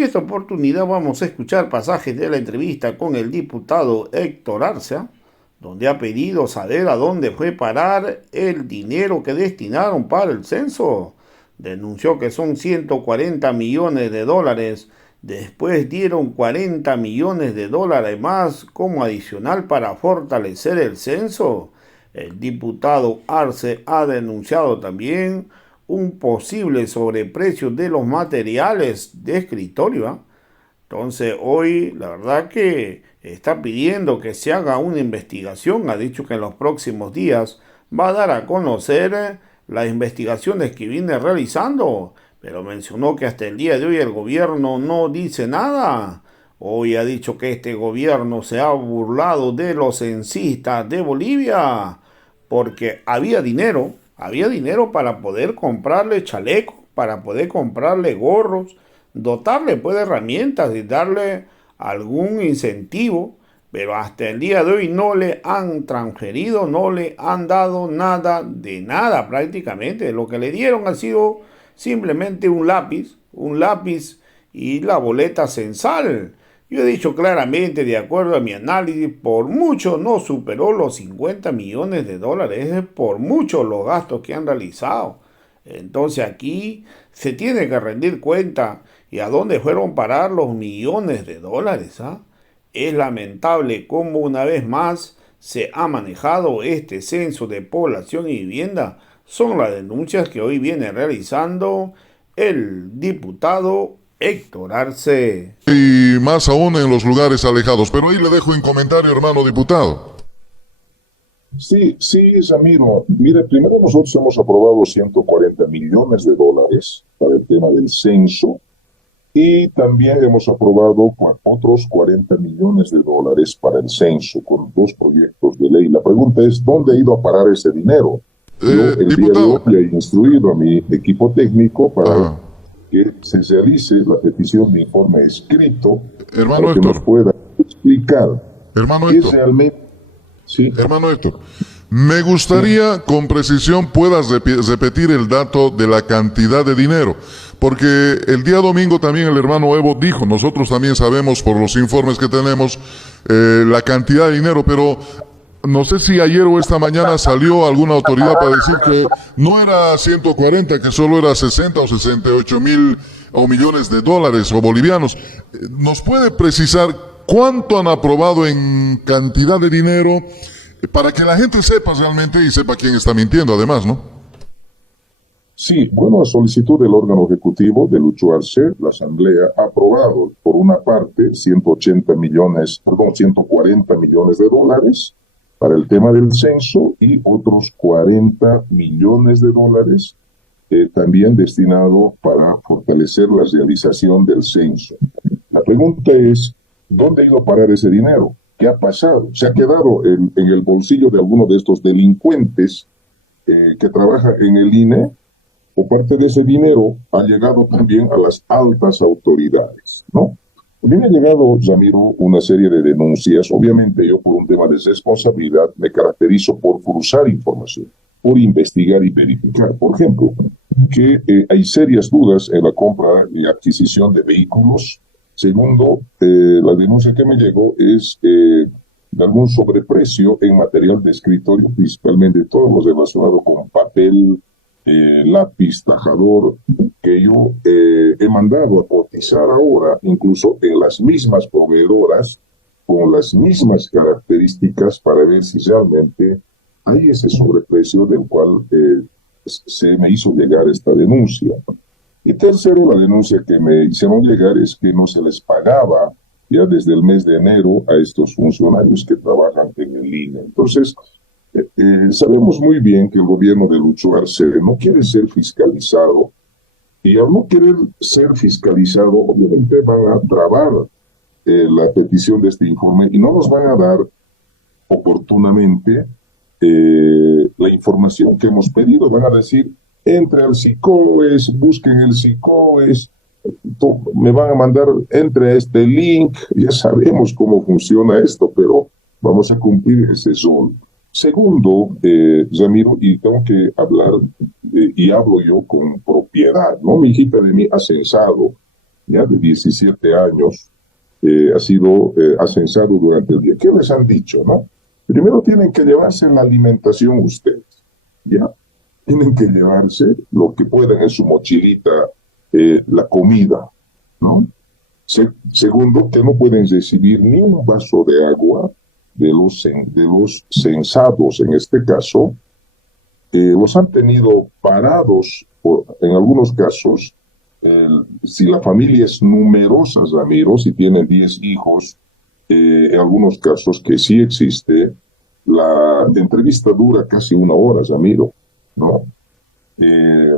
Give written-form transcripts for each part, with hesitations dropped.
En esta oportunidad vamos a escuchar pasajes de la entrevista con el diputado Héctor Arce, donde ha pedido saber a dónde fue parar el dinero que destinaron para el censo. Denunció que son 140 millones de dólares. Después dieron 40 millones de dólares más como adicional para fortalecer el censo. El diputado Arce ha denunciado también un posible sobreprecio de los materiales de escritorio. Entonces hoy la verdad que está pidiendo que se haga una investigación. Ha dicho que en los próximos días va a dar a conocer las investigaciones que viene realizando, pero mencionó que hasta el día de hoy el gobierno no dice nada. Hoy ha dicho que este gobierno se ha burlado de los censistas de Bolivia porque había dinero para poder comprarle chalecos, para poder comprarle gorros, dotarle pues de herramientas y darle algún incentivo, pero hasta el día de hoy no le han transferido, no le han dado nada de nada prácticamente. Lo que le dieron ha sido simplemente un lápiz y la boleta censal. Yo he dicho claramente, de acuerdo a mi análisis, por mucho no superó los 50 millones de dólares, es por mucho los gastos que han realizado. Entonces aquí se tiene que rendir cuenta y a dónde fueron parar los millones de dólares. Es lamentable cómo una vez más se ha manejado este censo de población y vivienda. Son las denuncias que hoy viene realizando el diputado Héctor Arce. Y más aún en los lugares alejados. Pero ahí le dejo en comentario, hermano diputado. Sí, sí, Ramiro. Mire, primero nosotros hemos aprobado 140 millones de dólares para el tema del censo y también hemos aprobado otros 40 millones de dólares para el censo con dos proyectos de ley. La pregunta es, ¿dónde ha ido a parar ese dinero? Yo el diputado, día de hoy he instruido a mi equipo técnico para que se realice la petición de informe escrito hermano para que Héctor, nos pueda explicar hermano qué Héctor, realmente... Sí. hermano Héctor, me gustaría con precisión puedas repetir el dato de la cantidad de dinero, porque el día domingo también el hermano Evo dijo, nosotros también sabemos por los informes que tenemos la cantidad de dinero, pero no sé si ayer o esta mañana salió alguna autoridad para decir que no era 140, que solo era 60 o 68 mil o millones de dólares o bolivianos. ¿Nos puede precisar cuánto han aprobado en cantidad de dinero para que la gente sepa realmente y sepa quién está mintiendo además, ¿no? Sí, bueno, a solicitud del órgano ejecutivo de Lucho Arce, la Asamblea ha aprobado, por una parte, 140 millones de dólares para el tema del censo y otros 40 millones de dólares también destinado para fortalecer la realización del censo. La pregunta es, ¿dónde ha ido a parar ese dinero? ¿Qué ha pasado? ¿Se ha quedado en el bolsillo de alguno de estos delincuentes que trabaja en el INE? O parte de ese dinero ha llegado también a las altas autoridades, ¿no? A mí me ha llegado, Ramiro, una serie de denuncias. Obviamente yo por un tema de responsabilidad me caracterizo por cruzar información, por investigar y verificar. Por ejemplo, que hay serias dudas en la compra y adquisición de vehículos. Segundo, la denuncia que me llegó es de algún sobreprecio en material de escritorio, principalmente todo lo relacionado con papel, lápiz, tajador, que yo he mandado a cotizar ahora, incluso en las mismas proveedoras, con las mismas características, para ver si realmente hay ese sobreprecio del cual se me hizo llegar esta denuncia. Y tercero, la denuncia que me hicieron llegar es que no se les pagaba ya desde el mes de enero a estos funcionarios que trabajan en el INE. Entonces, sabemos muy bien que el gobierno de Lucho Arce no quiere ser fiscalizado, y al no querer ser fiscalizado, obviamente van a trabar la petición de este informe y no nos van a dar oportunamente la información que hemos pedido. Van a decir, entre al SICOES, busquen el SICOES, me van a mandar, entre a este link. Ya sabemos cómo funciona esto, pero vamos a cumplir ese rol. Segundo, Ramiro, y tengo que hablar, y hablo yo con propiedad, ¿no? Mi hijita de mí ha censado ya de 17 años, ha sido censado durante el día. ¿Qué les han dicho, no? Primero tienen que llevarse la alimentación ustedes, ¿ya? Tienen que llevarse lo que puedan en su mochilita, la comida, ¿no? Segundo, que no pueden recibir ni un vaso de agua de los censados, en este caso, los han tenido parados, en algunos casos, si la familia es numerosa, Ramiro, si tienen 10 hijos, en algunos casos que sí existe, la entrevista dura casi 1 hora, Ramiro, ¿no? Eh,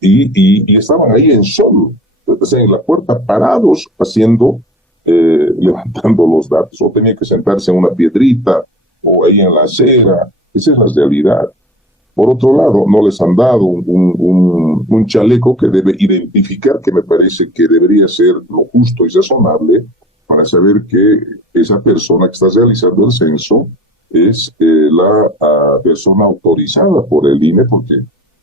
y estaban ahí en sol, o sea, en la puerta parados, haciendo, levantando los datos, o tenía que sentarse en una piedrita, o ahí en la acera. Esa es la realidad. Por otro lado, no les han dado un chaleco que debe identificar, que me parece que debería ser lo justo y razonable, para saber que esa persona que está realizando el censo es la persona autorizada por el INE, porque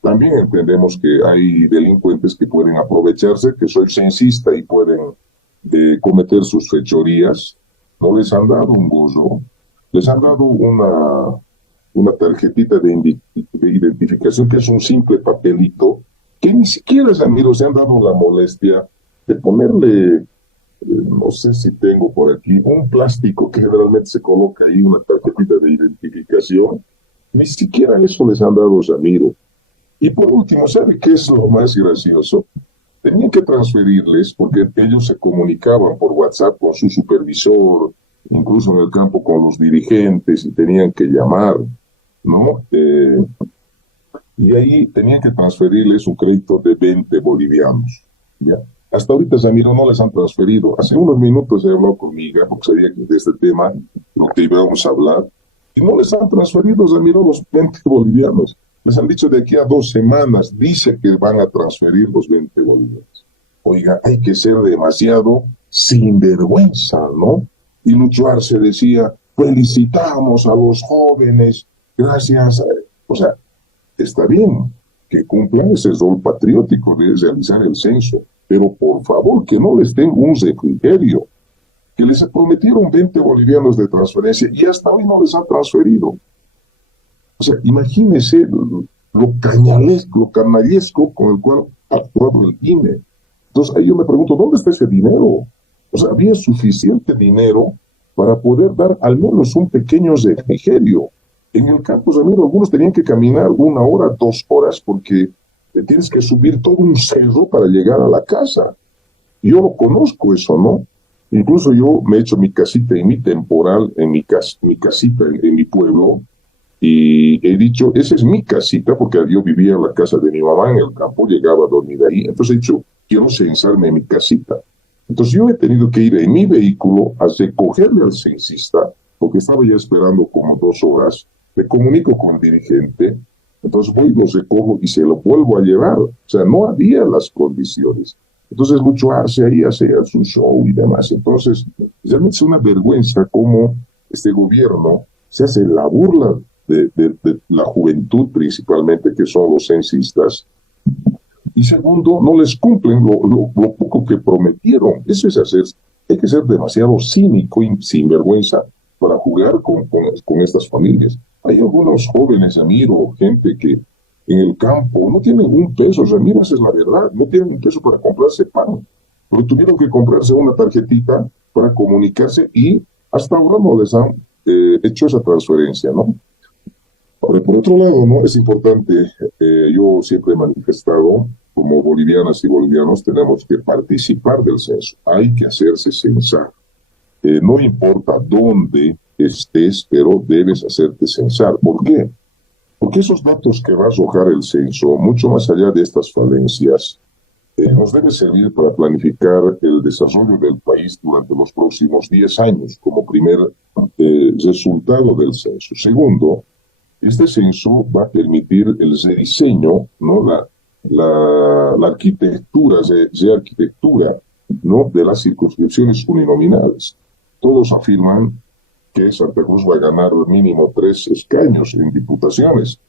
también entendemos que hay delincuentes que pueden aprovecharse, que soy censista y pueden cometer sus fechorías. No les han dado un gozo, les han dado una tarjetita de identificación que es un simple papelito que ni siquiera, amigos, se han dado la molestia de ponerle, no sé si tengo por aquí, un plástico que generalmente se coloca ahí, una tarjetita de identificación. Ni siquiera eso les han dado, Ramiro. Y por último, ¿sabe qué es lo más gracioso? Tenían que transferirles, porque ellos se comunicaban por WhatsApp con su supervisor, incluso en el campo con los dirigentes, y tenían que llamar, ¿no? Y ahí tenían que transferirles un crédito de 20 bolivianos, ¿ya? Hasta ahorita, Ramiro, no les han transferido. Hace unos minutos he hablado con mi hija, porque sabía que de este tema, lo que íbamos a hablar, y no les han transferido, Ramiro, los 20 bolivianos. Les han dicho de aquí a 2 semanas, dice que van a transferir los 20 bolivianos. Oiga, hay que ser demasiado sinvergüenza, ¿no? Y Lucho Arce decía, felicitamos a los jóvenes, gracias. O sea, está bien que cumplan ese rol patriótico de realizar el censo, pero por favor que no les den un refrigerio, que les prometieron 20 bolivianos de transferencia y hasta hoy no les han transferido. O sea, imagínese lo canallesco con el cual ha actuado el INE. Entonces ahí yo me pregunto, ¿dónde está ese dinero? O sea, había suficiente dinero para poder dar al menos un pequeño refrigerio. En el campo, Ramiro, algunos tenían que caminar 1 hora, 2 horas, porque tienes que subir todo un cerro para llegar a la casa. Yo lo conozco eso, ¿no? Incluso yo me he hecho mi casita en mi temporal, en mi casita en mi pueblo, y he dicho, esa es mi casita, porque yo vivía en la casa de mi mamá en el campo, llegaba a dormir ahí. Entonces he dicho, quiero censarme en mi casita. Entonces yo he tenido que ir en mi vehículo a recogerle al censista, porque estaba ya esperando como 2 horas. Me comunico con el dirigente, entonces voy, lo recojo y se lo vuelvo a llevar. O sea, no había las condiciones. Entonces Lucho Arce ahí hace su show y demás. Entonces, realmente es una vergüenza cómo este gobierno se hace la burla de la juventud principalmente, que son los censistas. Y segundo, no les cumplen lo poco que prometieron. Eso es hay que ser demasiado cínico y sinvergüenza para jugar con estas familias. Hay algunos jóvenes, Ramiro, gente que en el campo no tienen un peso, Ramiro, esa es la verdad, no tienen un peso para comprarse pan, porque tuvieron que comprarse una tarjetita para comunicarse y hasta ahora no les han hecho esa transferencia, ¿no? Ahora, por otro lado, ¿no? Es importante, yo siempre he manifestado, como bolivianas y bolivianos, tenemos que participar del censo, hay que hacerse censar. No importa dónde estés, pero debes hacerte censar. ¿Por qué? Porque esos datos que va a arrojar el censo, mucho más allá de estas falencias, nos debe servir para planificar el desarrollo del país durante los próximos 10 años, como primer resultado del censo. Segundo, este censo va a permitir el rediseño, ¿no? La arquitectura, rearquitectura, ¿no? De las circunscripciones uninominales. Todos afirman que Santa Cruz va a ganar mínimo 3 escaños en diputaciones.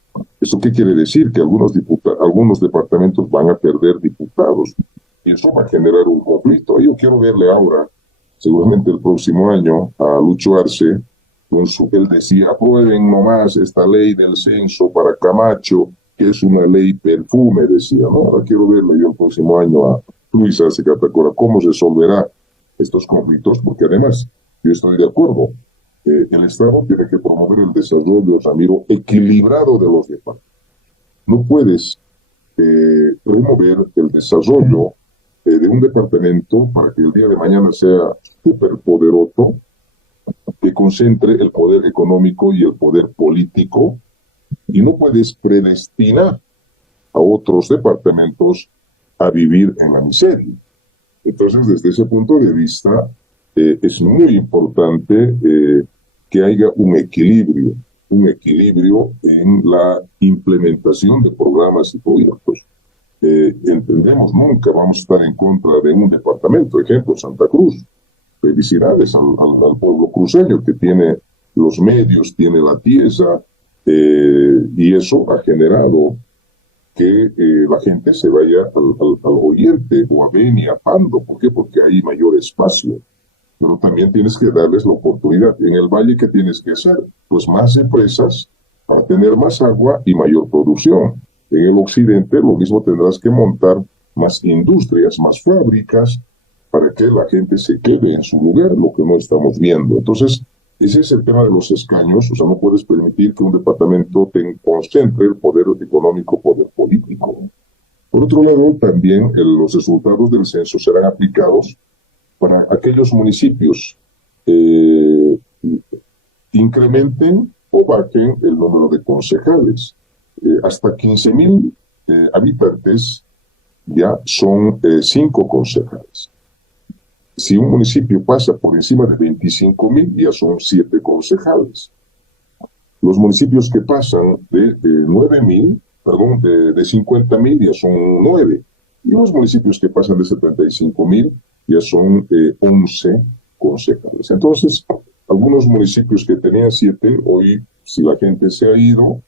¿Eso qué quiere decir? Que algunos departamentos van a perder diputados. eso va a generar un conflicto. Yo quiero verle ahora, seguramente el próximo año, a Lucho Arce, él decía, aprueben nomás esta ley del censo para Camacho, que es una ley perfume, decía, ¿no? Ahora quiero verle yo el próximo año a Luis Arce Catacora, cómo resolverá estos conflictos, porque además, yo estoy de acuerdo, el Estado tiene que promover el desarrollo, Ramiro, equilibrado de los departamentos. No puedes promover el desarrollo de un departamento para que el día de mañana sea súper poderoso, que concentre el poder económico y el poder político, y no puedes predestinar a otros departamentos a vivir en la miseria. Entonces, desde ese punto de vista, es muy importante que haya un equilibrio en la implementación de programas y proyectos. Entendemos, nunca vamos a estar en contra de un departamento, ejemplo, Santa Cruz. Felicidades al pueblo cruceño que tiene los medios, tiene la tierra, y eso ha generado que la gente se vaya al oriente o a Beni, a Pando. ¿Por qué? Porque hay mayor espacio. Pero también tienes que darles la oportunidad. En el valle, ¿qué tienes que hacer? Pues más empresas para tener más agua y mayor producción. En el occidente lo mismo, tendrás que montar más industrias, más fábricas, para que la gente se quede en su lugar, lo que no estamos viendo. Entonces, ese es el tema de los escaños. O sea, no puedes permitir que un departamento concentre el poder económico, poder político. Por otro lado, también los resultados del censo serán aplicados para aquellos municipios incrementen o bajen el número de concejales. Hasta 15,000 habitantes ya son 5 concejales. Si un municipio pasa por encima de 25,000, ya son 7 concejales. Los municipios que pasan de 50,000 ya son 9. Y los municipios que pasan de 75,000 ya son 11 concejales. Entonces, algunos municipios que tenían 7, hoy, si la gente se ha ido,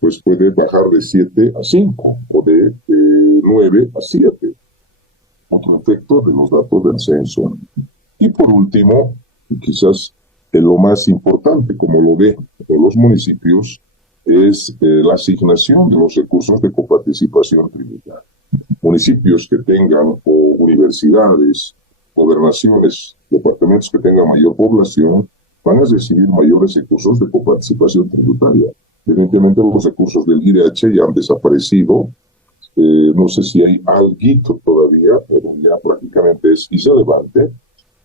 pues puede bajar de 7 a 5 o de 9 a 7. Otro efecto de los datos del censo. Y por último, y quizás lo más importante, como lo ve en los municipios, es la asignación de los recursos de coparticipación tributaria. Municipios que tengan, o universidades, gobernaciones, departamentos que tengan mayor población, van a recibir mayores recursos de coparticipación tributaria. Evidentemente los recursos del IDH ya han desaparecido. No sé si hay algo todavía, pero ya prácticamente es irrelevante.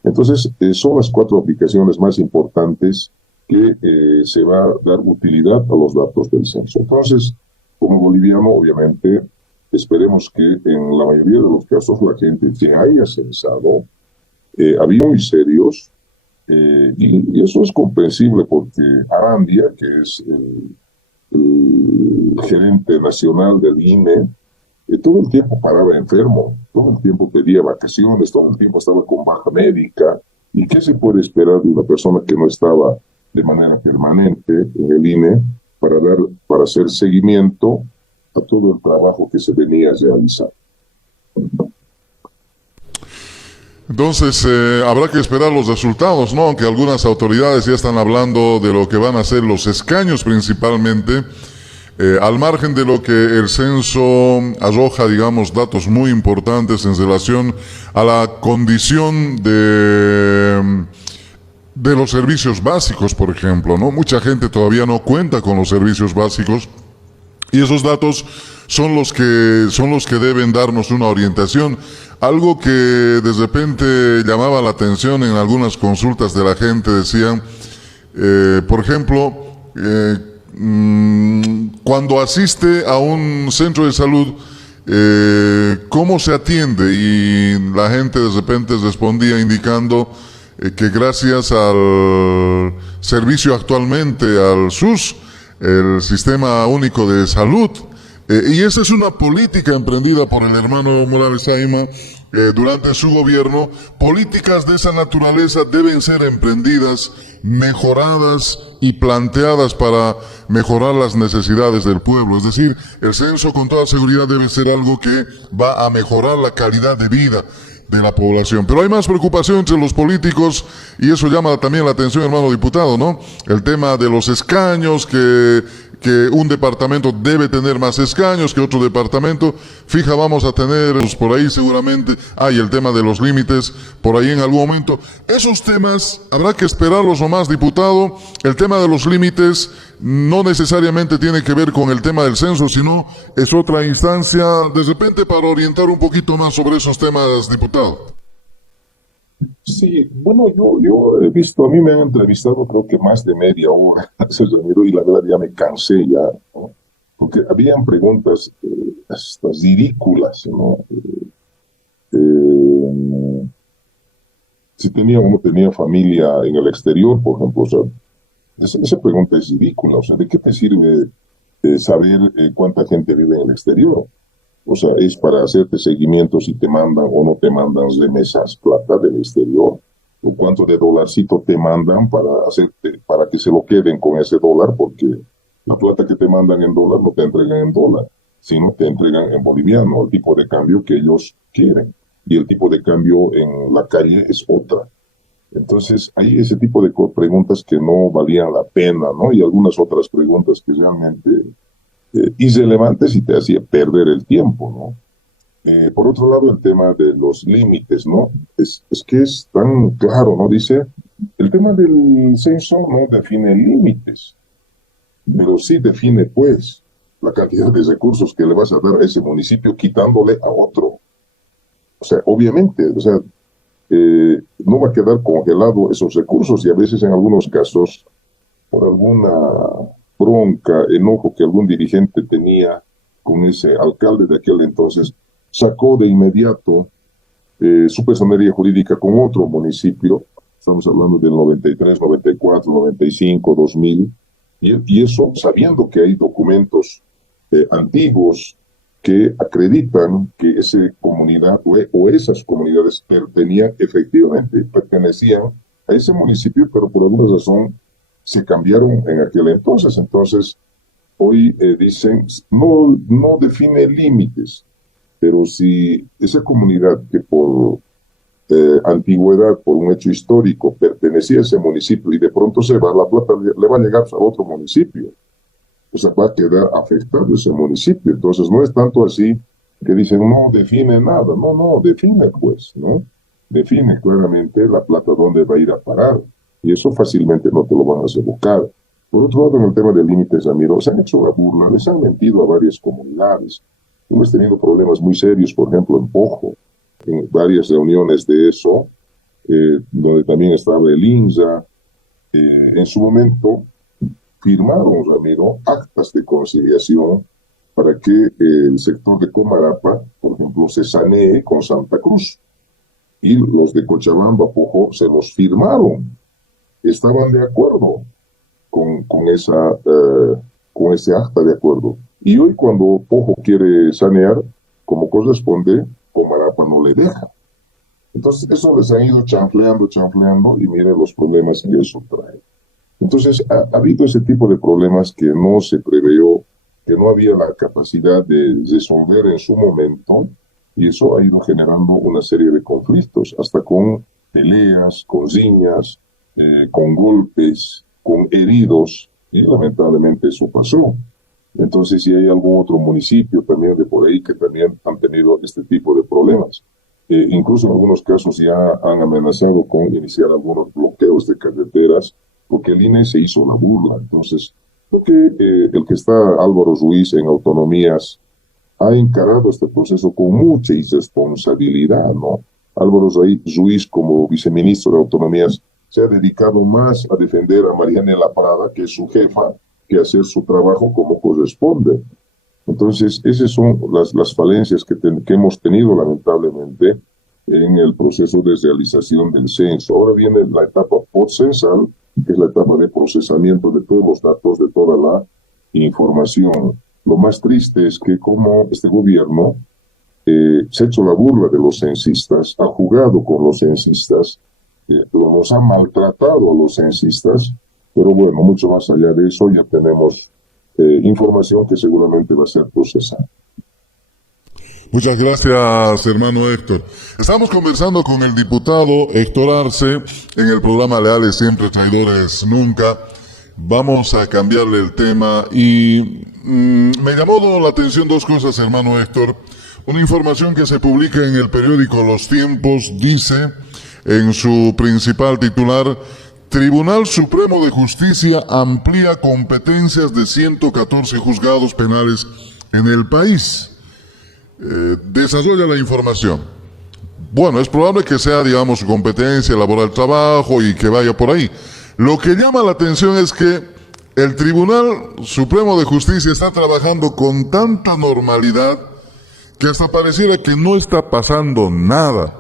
Entonces, son las 4 aplicaciones más importantes que se va a dar utilidad a los datos del censo. Entonces, como boliviano, obviamente, esperemos que en la mayoría de los casos la gente que haya censado había muy serios, y eso es comprensible porque Arandia, que es el gerente nacional del INE, todo el tiempo paraba enfermo, todo el tiempo pedía vacaciones, todo el tiempo estaba con baja médica. ¿Y qué se puede esperar de una persona que no estaba de manera permanente en el INE para hacer seguimiento a todo el trabajo que se venía realizando? Entonces, habrá que esperar los resultados, ¿no? Aunque algunas autoridades ya están hablando de lo que van a ser los escaños principalmente. Al margen de lo que el censo arroja, digamos, datos muy importantes en relación a la condición de los servicios básicos, por ejemplo, ¿no? Mucha gente todavía no cuenta con los servicios básicos y esos datos son los que deben darnos una orientación. Algo que de repente llamaba la atención en algunas consultas de la gente, decían, por ejemplo, cuando asiste a un centro de salud, ¿cómo se atiende? Y la gente de repente respondía indicando que gracias al servicio actualmente, al SUS, el Sistema Único de Salud, y esa es una política emprendida por el hermano Morales Aima durante su gobierno, políticas de esa naturaleza deben ser emprendidas, mejoradas y planteadas para mejorar las necesidades del pueblo. Es decir, el censo con toda seguridad debe ser algo que va a mejorar la calidad de vida de la población. Pero hay más preocupación entre los políticos y eso llama también la atención, hermano diputado, ¿no? El tema de los escaños, que un departamento debe tener más escaños que otro departamento. Fija, vamos a tener por ahí seguramente. Y el tema de los límites por ahí en algún momento. Esos temas habrá que esperarlos nomás, diputado. El tema de los límites no necesariamente tiene que ver con el tema del censo, sino es otra instancia de repente para orientar un poquito más sobre esos temas, diputado. Sí, bueno, yo he visto, a mí me han entrevistado creo que más de media hora, Ramiro, y la verdad ya me cansé ya, ¿no? Porque habían preguntas hasta ridículas, ¿no? Si tenía o no tenía familia en el exterior, por ejemplo, o sea, esa pregunta es ridícula, o sea, ¿de qué te sirve saber cuánta gente vive en el exterior? O sea, es para hacerte seguimiento si te mandan o no te mandan remesas, plata del exterior, o cuánto de dolarcito te mandan para que se lo queden con ese dólar, porque la plata que te mandan en dólar no te entregan en dólar, sino te entregan en boliviano, el tipo de cambio que ellos quieren. Y el tipo de cambio en la calle es otra. Entonces, hay ese tipo de preguntas que no valían la pena, ¿no? Y algunas otras preguntas que realmente irrelevantes y te hacía perder el tiempo, ¿no? Por otro lado, el tema de los límites, ¿no? Es que es tan claro, ¿no? Dice, el tema del censo no define límites, pero sí define, pues, la cantidad de recursos que le vas a dar a ese municipio quitándole a otro. O sea, obviamente, o sea, no va a quedar congelado esos recursos y a veces en algunos casos, por alguna bronca, enojo que algún dirigente tenía con ese alcalde de aquel entonces, sacó de inmediato su personería jurídica con otro municipio, estamos hablando del 93, 94, 95, 2000, y eso sabiendo que hay documentos antiguos que acreditan que esa comunidad o esas comunidades pertenecían a ese municipio, pero por alguna razón se cambiaron en aquel entonces. Entonces, hoy dicen, no define límites, pero si esa comunidad que por antigüedad, por un hecho histórico, pertenecía a ese municipio y de pronto se va, la plata le va a llegar a otro municipio. O sea, va a quedar afectado ese municipio. Entonces, no es tanto así que dicen, no define nada. No, define pues, ¿no? Define claramente la plata dónde va a ir a parar. Y eso fácilmente no te lo van a hacer buscar. Por otro lado, en el tema de límites, Ramiro, se han hecho la burla, les han mentido a varias comunidades. Hemos tenido problemas muy serios, por ejemplo, en Pojo, en varias reuniones de eso, donde también estaba el INSA. En su momento firmaron, Ramiro, actas de conciliación para que el sector de Comarapa, por ejemplo, se sanee con Santa Cruz. Y los de Cochabamba, Pojo, se los firmaron. Estaban de acuerdo con ese acta de acuerdo. Y hoy cuando Pojo quiere sanear, como corresponde, Comarapa no le deja. Entonces eso les ha ido chanfleando, y miren los problemas que eso trae. Entonces ha habido ese tipo de problemas que no se preveyó, que no había la capacidad de resolver en su momento, y eso ha ido generando una serie de conflictos, hasta con peleas, con riñas, con golpes, con heridos, y lamentablemente eso pasó. Entonces, si hay algún otro municipio también de por ahí que también han tenido este tipo de problemas, incluso en algunos casos ya han amenazado con iniciar algunos bloqueos de carreteras, porque el INE se hizo la burla. Entonces, porque el que está Álvaro Ruiz en autonomías ha encarado este proceso con mucha irresponsabilidad, ¿no? Álvaro Ruiz, como viceministro de autonomías, se ha dedicado más a defender a Marianela Prada, que es su jefa, que a hacer su trabajo como corresponde. Entonces, esas son las falencias que hemos tenido, lamentablemente, en el proceso de realización del censo. Ahora viene la etapa postcensal, que es la etapa de procesamiento de todos los datos, de toda la información. Lo más triste es que como este gobierno se ha hecho la burla de los censistas, ha jugado con los censistas, nos ha maltratado a los censistas, pero bueno, mucho más allá de eso ya tenemos información que seguramente va a ser procesada. Muchas gracias, hermano Héctor. Estamos conversando con el diputado Héctor Arce en el programa Leales Siempre, Traidores Nunca. Vamos a cambiarle el tema y me llamó la atención dos cosas, hermano Héctor. Una información que se publica en el periódico Los Tiempos dice en su principal titular: Tribunal Supremo de Justicia amplía competencias de 114 juzgados penales en el país. Desarrolla la información. Bueno, es probable que sea, digamos, su competencia, elaborar el trabajo y que vaya por ahí. Lo que llama la atención es que el Tribunal Supremo de Justicia está trabajando con tanta normalidad que hasta pareciera que no está pasando nada.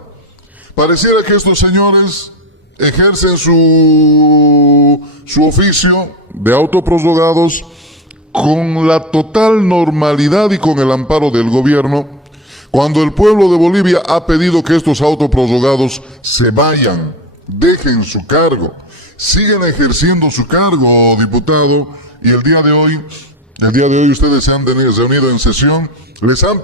Pareciera que estos señores ejercen su oficio de autoprorrogados con la total normalidad y con el amparo del gobierno, cuando el pueblo de Bolivia ha pedido que estos autoprorrogados se vayan, dejen su cargo, siguen ejerciendo su cargo, diputado, y el día de hoy ustedes se han reunido en sesión, les han